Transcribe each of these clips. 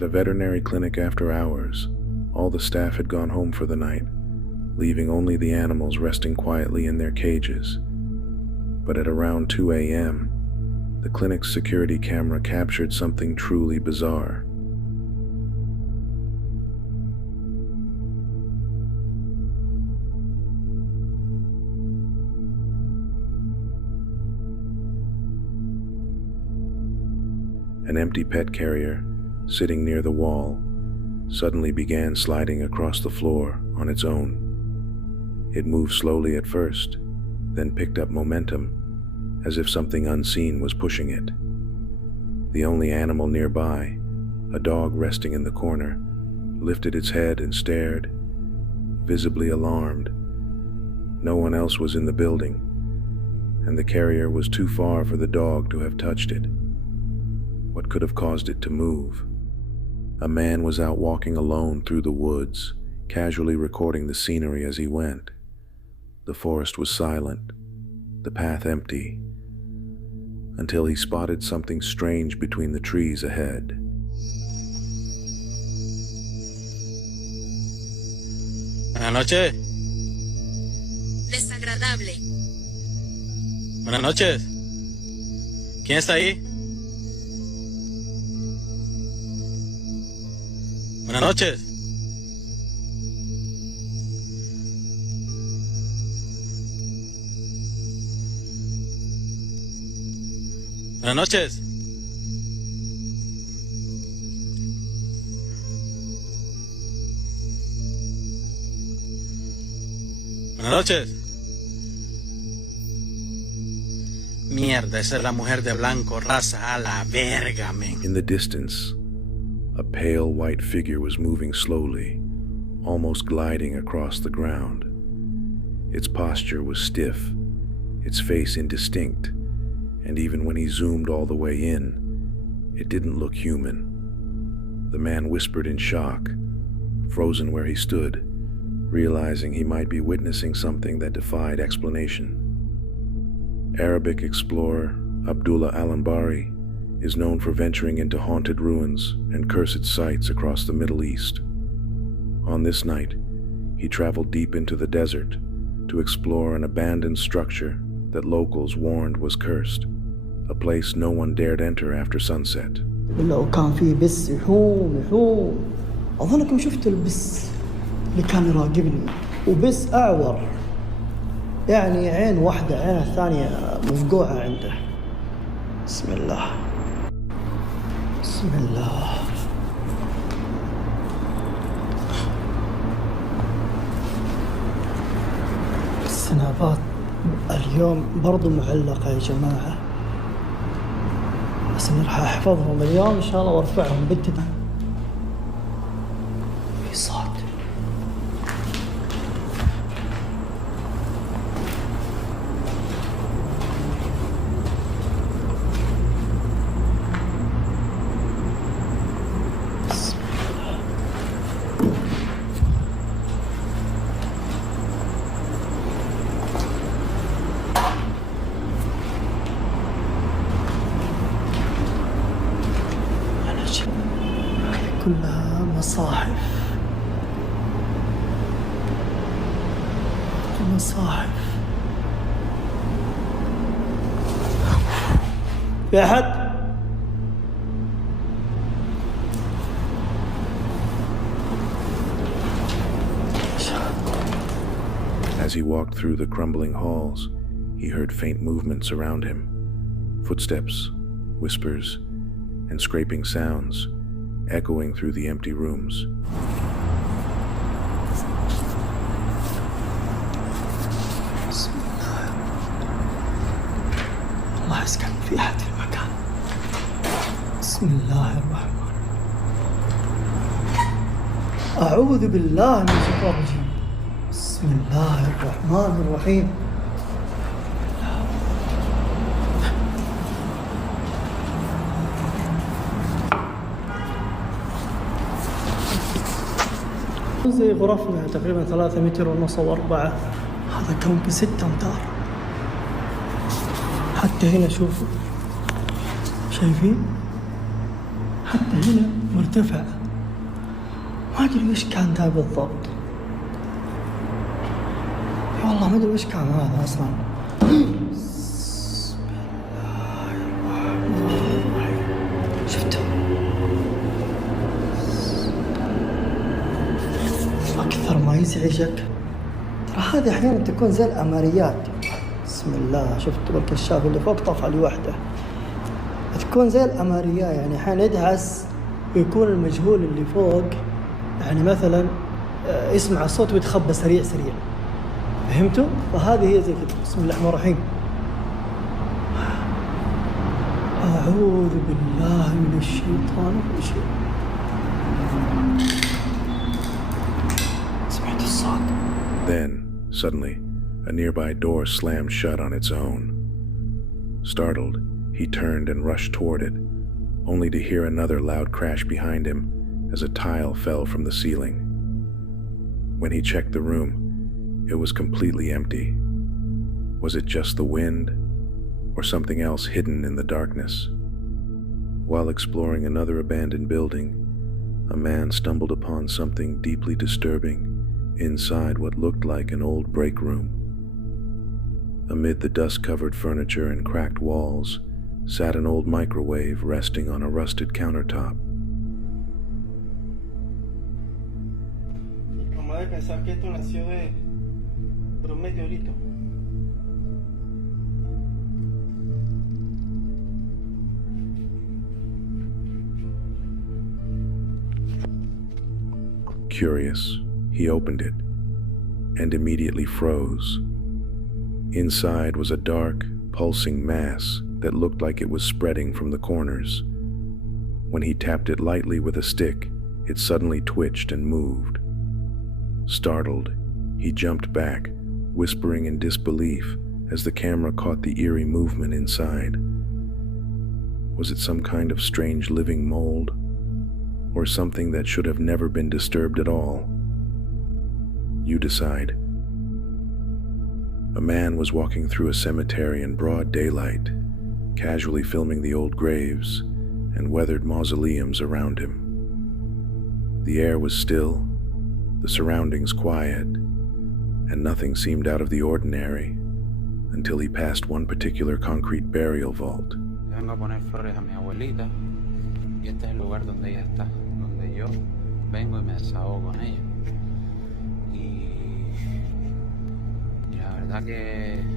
the veterinary clinic after hours. All the staff had gone home for the night, leaving only the animals resting quietly in their cages. But at around 2 a.m., the clinic's security camera captured something truly bizarre. An empty pet carrier, sitting near the wall, suddenly began sliding across the floor on its own. It moved slowly at first, then picked up momentum, as if something unseen was pushing it. The only animal nearby, a dog resting in the corner, lifted its head and stared, visibly alarmed. No one else was in the building, and the carrier was too far for the dog to have touched it. What could have caused it to move? A man was out walking alone through the woods, casually recording the scenery as he went. The forest was silent, the path empty, until he spotted something strange between the trees ahead. Buenas noches. Desagradable. Buenas noches. ¿Quién está ahí? Buenas noches. Buenas noches. Buenas noches. Mierda, esa es la mujer de blanco, raza a la verga, men. In the distance, a pale white figure was moving slowly, almost gliding across the ground. Its posture was stiff, its face indistinct, and even when he zoomed all the way in, it didn't look human. The man whispered in shock, frozen where he stood, realizing he might be witnessing something that defied explanation. Arabic explorer Abdullah al-Anbari is known for venturing into haunted ruins and cursed sites across the Middle East. On this night, he traveled deep into the desert to explore an abandoned structure that locals warned was cursed, a place no one dared enter after sunset. لو كان في بس يحوم أظنكم شفتوا البس اللي كان يراقبني وبس أعور يعني عين واحدة عين الثانية مفقوعة عنده. بسم الله بسم الله. السنابات اليوم برضو معلقة يا جماعة، بس أنا راح أحفظهم اليوم إن شاء الله وأرفعهم بالتدريج. في صوت كلها مصاحف مصاحف. في أحد؟ As he walked through the crumbling halls, he heard faint movements around him, footsteps, whispers, and scraping sounds echoing through the empty rooms. بسم الله. الله يسكن في أحد في المكان. بسم الله الرحمن الرحيم. أعوذ بالله من الشيطان الرجيم. بسم الله الرحمن الرحيم. زي غرفنا تقريبا 3 متر ونص أو 4. هذا كون ب6 أمتار. حتى هنا شوفوا، شايفين؟ حتى هنا مرتفع، ما أدري وش كان ذا بالضبط، والله ما أدري وش كان هذا أصلا. بسم الله الرحمن الرحيم. شفتوا أكثر ما يزعجك ترى هذه أحيانا تكون زي الأماريات. بسم الله، شفت بالكشاف اللي فوق طفى لي وحده، تكون زي الأمارية، يعني أحيانا يدعس ويكون المجهول اللي فوق يعني مثلا يسمع الصوت ويتخبى سريع سريع، فهمتوا؟ فهذه هي زي كذا. بسم الله الرحمن الرحيم. أعوذ بالله من الشيطان الرجيم. سمعت الصوت. Then, suddenly, a nearby door slammed shut on its own. Startled, he turned and rushed toward it, only to hear another loud crash behind him as a tile fell from the ceiling. When he checked the room, it was completely empty. Was it just the wind, or something else hidden in the darkness? While exploring another abandoned building, a man stumbled upon something deeply disturbing inside what looked like an old break room. Amid the dust-covered furniture and cracked walls sat an old microwave resting on a rusted countertop. Como de pensar que esto nació de un meteorito. Curious, he opened it and immediately froze. Inside was a dark, pulsing mass that looked like it was spreading from the corners. When he tapped it lightly with a stick, it suddenly twitched and moved. Startled, he jumped back, whispering in disbelief as the camera caught the eerie movement inside. Was it some kind of strange living mold, or something that should have never been disturbed at all? You decide. A man was walking through a cemetery in broad daylight, casually filming the old graves and weathered mausoleums around him. The air was still, the surroundings quiet, and nothing seemed out of the ordinary until he passed one particular concrete burial vault. Vengo a poner flores a mi abuelita y este es el lugar donde ella está, donde yo vengo y me desahogo con ella. Y la verdad que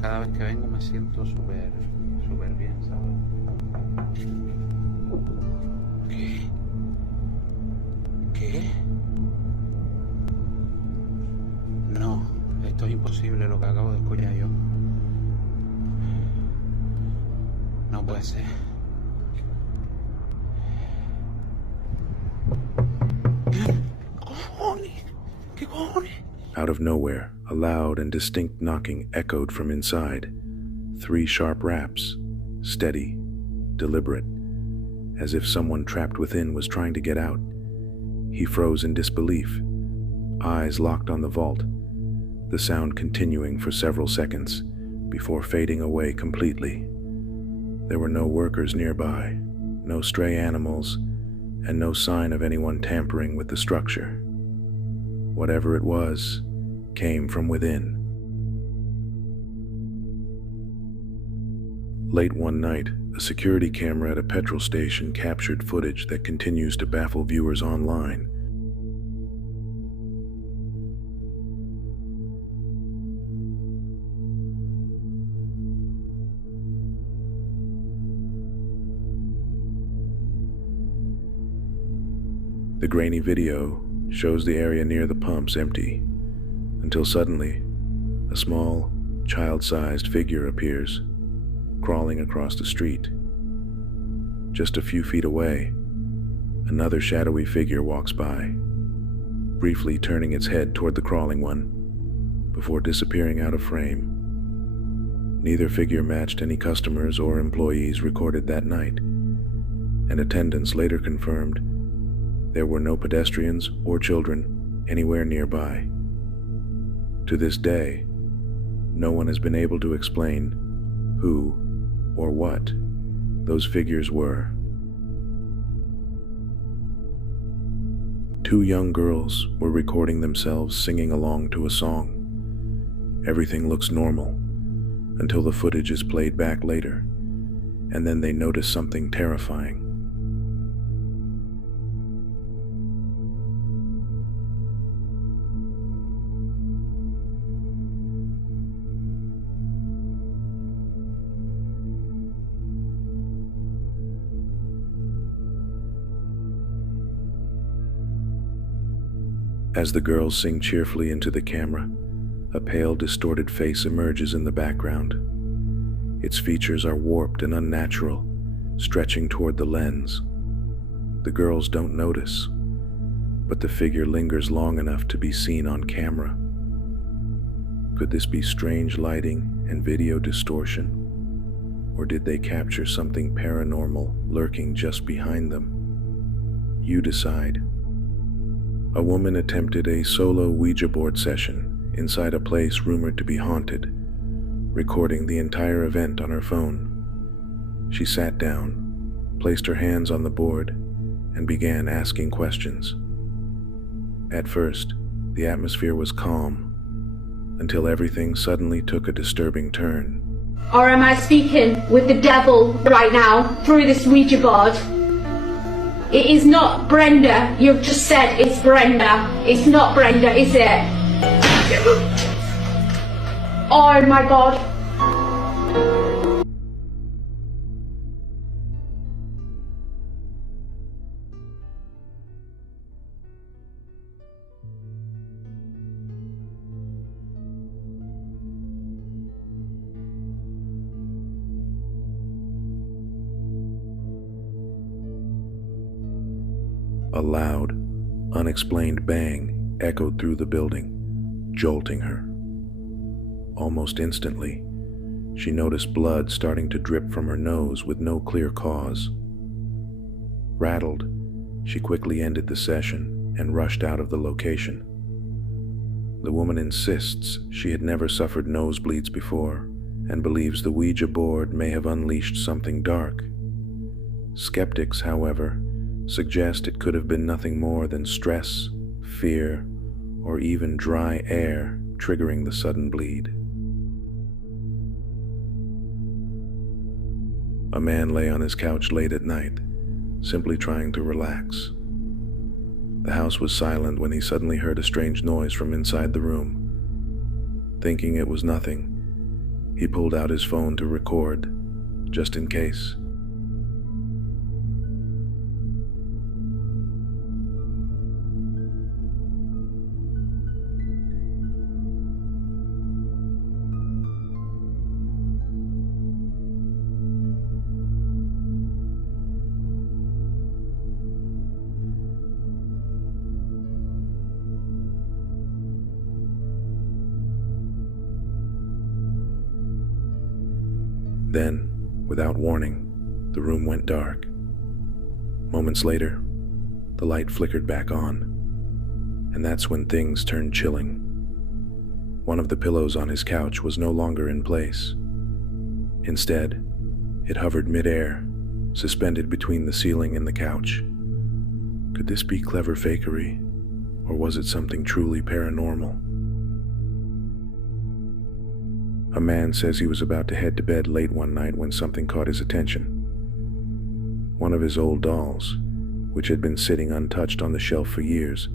cada vez que vengo me siento súper bien, ¿sabes? ¿Qué? ¿Qué? No, esto es imposible lo que acabo de escuchar yo. No puede ser. ¿Qué cojones? Out of nowhere, a loud and distinct knocking echoed from inside. 3 sharp raps, steady, deliberate, as if someone trapped within was trying to get out. He froze in disbelief, eyes locked on the vault, the sound continuing for several seconds before fading away completely. There were no workers nearby, no stray animals, and no sign of anyone tampering with the structure. Whatever it was, came from within. Late one night, a security camera at a petrol station captured footage that continues to baffle viewers online. The grainy video shows the area near the pumps empty, until suddenly, a small, child-sized figure appears, crawling across the street. Just a few feet away, another shadowy figure walks by, briefly turning its head toward the crawling one, before disappearing out of frame. Neither figure matched any customers or employees recorded that night, and attendants later confirmed there were no pedestrians or children anywhere nearby. To this day, no one has been able to explain who or what those figures were. two young girls were recording themselves singing along to a song. Everything looks normal until the footage is played back later, and then they notice something terrifying. As the girls sing cheerfully into the camera, a pale, distorted face emerges in the background. Its features are warped and unnatural, stretching toward the lens. The girls don't notice, but the figure lingers long enough to be seen on camera. Could this be strange lighting and video distortion? Or did they capture something paranormal lurking just behind them? You decide. A woman attempted a solo Ouija board session inside a place rumored to be haunted, recording the entire event on her phone. She sat down, placed her hands on the board, and began asking questions. At first, the atmosphere was calm, until everything suddenly took a disturbing turn. Or am I speaking with the devil right now through this Ouija board? It is not Brenda. You've just said it's Brenda. It's not Brenda, is it? Oh my God. A loud, unexplained bang echoed through the building, jolting her. Almost instantly, she noticed blood starting to drip from her nose with no clear cause. Rattled, she quickly ended the session and rushed out of the location. The woman insists she had never suffered nosebleeds before and believes the Ouija board may have unleashed something dark. Skeptics, however, suggest it could have been nothing more than stress, fear, or even dry air triggering the sudden bleed. A man lay on his couch late at night, simply trying to relax. The house was silent when he suddenly heard a strange noise from inside the room. Thinking it was nothing, he pulled out his phone to record, just in case. Then, without warning, the room went dark. Moments later, the light flickered back on, and that's when things turned chilling. One of the pillows on his couch was no longer in place. Instead, it hovered mid-air, suspended between the ceiling and the couch. Could this be clever fakery, or was it something truly paranormal? A man says he was about to head to bed late one night when something caught his attention. One of his old dolls, which had been sitting untouched on the shelf for years,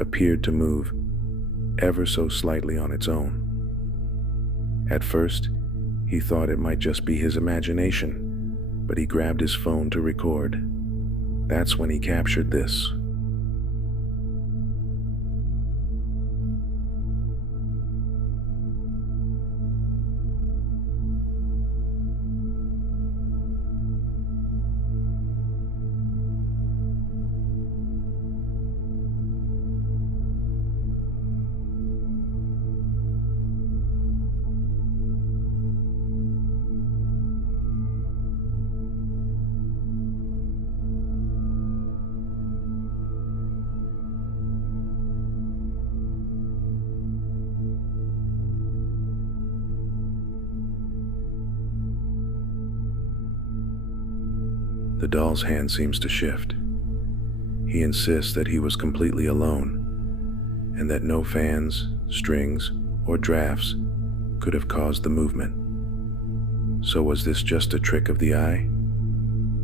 appeared to move ever so slightly on its own. At first, he thought it might just be his imagination, but he grabbed his phone to record. That's when he captured this. The doll's hand seems to shift. He insists that he was completely alone and that no fans, strings, or drafts could have caused the movement. So was this just a trick of the eye?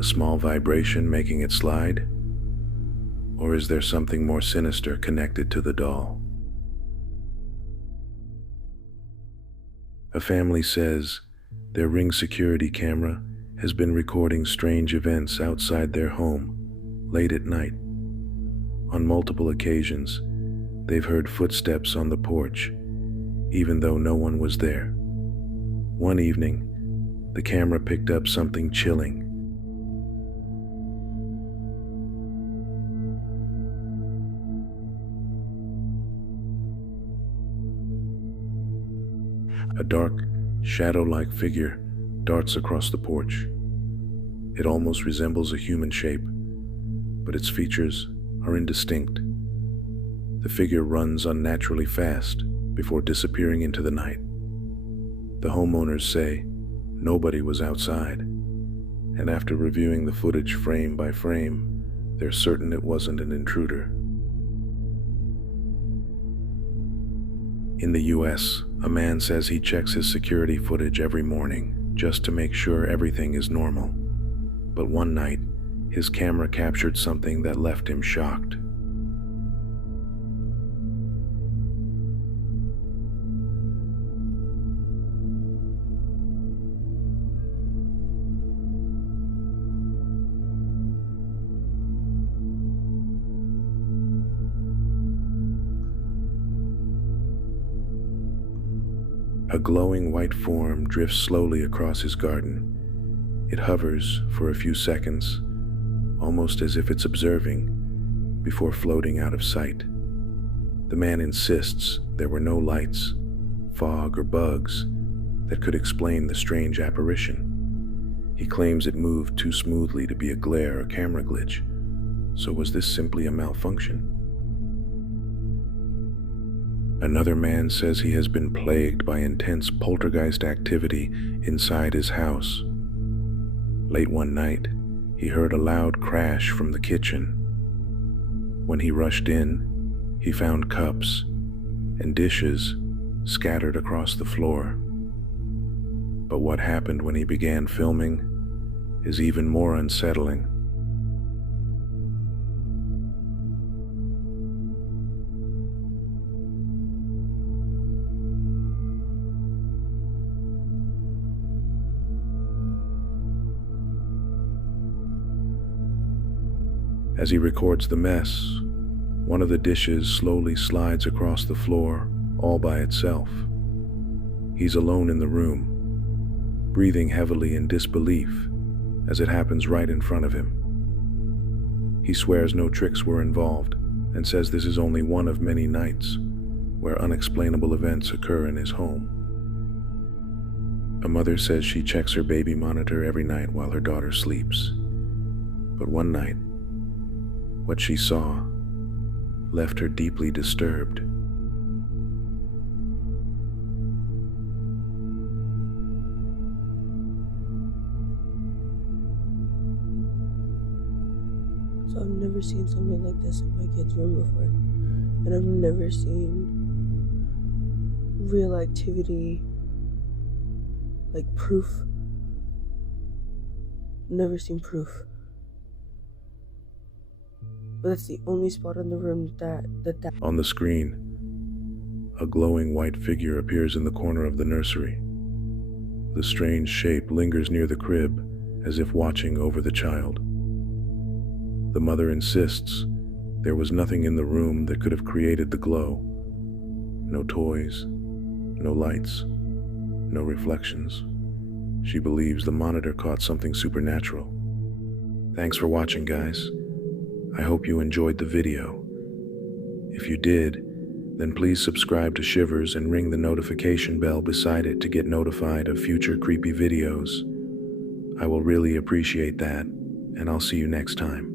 A small vibration making it slide? Or is there something more sinister connected to the doll? A family says their Ring security camera has been recording strange events outside their home late at night. On multiple occasions, they've heard footsteps on the porch, even though no one was there. One evening, the camera picked up something chilling. A dark, shadow-like figure darts across the porch. It almost resembles a human shape, but its features are indistinct. The figure runs unnaturally fast before disappearing into the night. The homeowners say nobody was outside, and after reviewing the footage frame by frame, they're certain it wasn't an intruder. In the US, a man says he checks his security footage every morning just to make sure everything is normal. But one night, his camera captured something that left him shocked. A glowing white form drifts slowly across his garden. It hovers for a few seconds, almost as if it's observing, before floating out of sight. The man insists there were no lights, fog, or bugs that could explain the strange apparition. He claims it moved too smoothly to be a glare or camera glitch. So was this simply a malfunction? Another man says he has been plagued by intense poltergeist activity inside his house. Late one night, he heard a loud crash from the kitchen. When he rushed in, he found cups and dishes scattered across the floor. But what happened when he began filming is even more unsettling. As he records the mess, one of the dishes slowly slides across the floor all by itself. He's alone in the room, breathing heavily in disbelief as it happens right in front of him. He swears no tricks were involved and says this is only one of many nights where unexplainable events occur in his home. A mother says she checks her baby monitor every night while her daughter sleeps. But one night, what she saw left her deeply disturbed. So I've never seen something like this in my kid's room before. And I've never seen real activity, like proof. Never seen proof. But that's the only spot in the room that. On the screen, a glowing white figure appears in the corner of the nursery. The strange shape lingers near the crib, as if watching over the child. The mother insists there was nothing in the room that could have created the glow. No toys, no lights, no reflections. She believes the monitor caught something supernatural. Thanks for watching, guys. I hope you enjoyed the video. If you did, then please subscribe to Shivers and ring the notification bell beside it to get notified of future creepy videos. I will really appreciate that, and I'll see you next time.